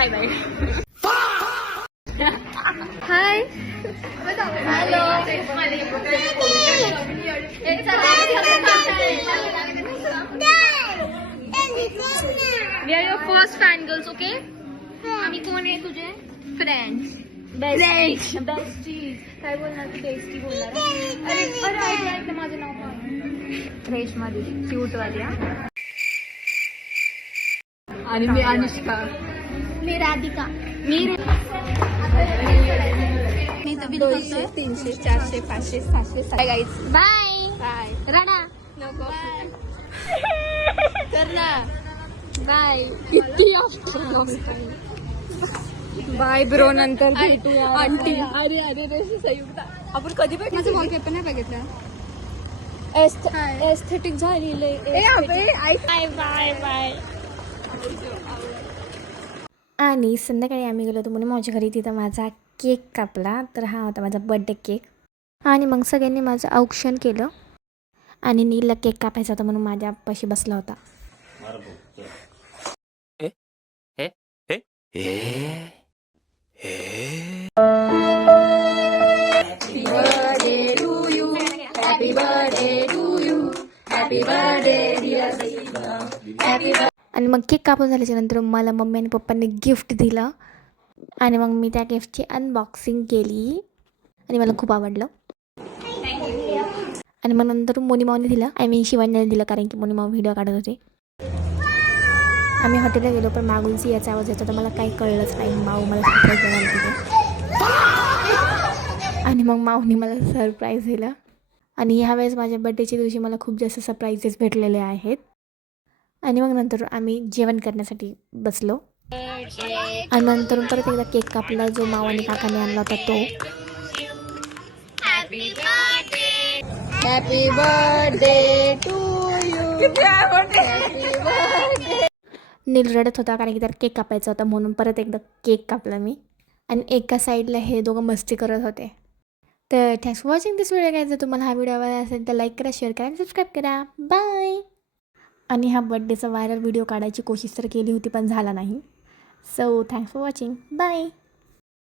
Bye bye. Hi hello. We are your first fan girls. Okay. आम्ही कोण आहे तुझे फ्रेंड्स. बेस्टी. काय बोलणार तू? बेस्टी बोलणार. अरे अरे ऐकलं माझं नाव काय? रेशमा दीदी. क्यूट वाली. आणि मी अनुष्का. मी राधिका. मी 200 300 400 500 700. Guys bye bye. राडा नको कर ना. बाय. किती बाय ब्रो. नंतर भेटूया. आंटी. अरे अरे रेशी संयुक्ता. आपण कधी भेटू? माझं वॉलपेपर नाही बघितलं. एस्थेटिक झालेले. Bye bye bye. आणि संध्याकाळी आम्ही गेलो होतो म्हणून माझ्या घरी. तिथं माझा केक कापला. तर हा होता माझा बर्थडे केक. आणि मग सगळ्यांनी माझं औक्षण केलं. आणि नीलला केक कापायचा होता म्हणून माझ्यापाशी बसला होता. आणि मग केक कापून झाल्याच्या नंतर मला मम्मी आणि पप्पांनी गिफ्ट दिलं. आणि मग मी त्या गिफ्टची अनबॉक्सिंग केली. आणि मला खूप आवडलं. आणि मग नंतर मोनिमावने दिलं. शिवानीने दिलं कारण की मोनिमाव व्हिडिओ काढत होते. आम्ही हॉटेलला गेलो पण मागून सियाचा आवाज येतो तर मला काही कळलंच नाही. माऊ मला सरप्राईज देणार तिथे. आणि मग माऊने मला सरप्राईज दिलं. आणि ह्यावेळेस माझ्या बड्डेच्या दिवशी मला खूप जास्त सरप्राईजेस भेटलेले आहेत. आणि मग नंतर आम्ही जेवण करण्यासाठी बसलो. आणि नंतर परत एकदा केक कापला जो माऊ आणि काकाने आणला होता तो. Happy birthday to you. Neel रडत होता कारण की त्याला केक कापायचा होता म्हणून परत एकदा केक कापला मी. आणि एका साईडला हे दोघं मस्ती करत होते. तर thanks for watching this video. काय जर तुम्हाला हा व्हिडिओ आवडला असेल तर लाईक करा, शेअर करा आणि सबस्क्राईब करा. बाय. आणि हा बड्डेचा व्हायरल व्हिडिओ काढायची कोशिश तर केली होती पण झाला नाही. So thanks for watching. Bye.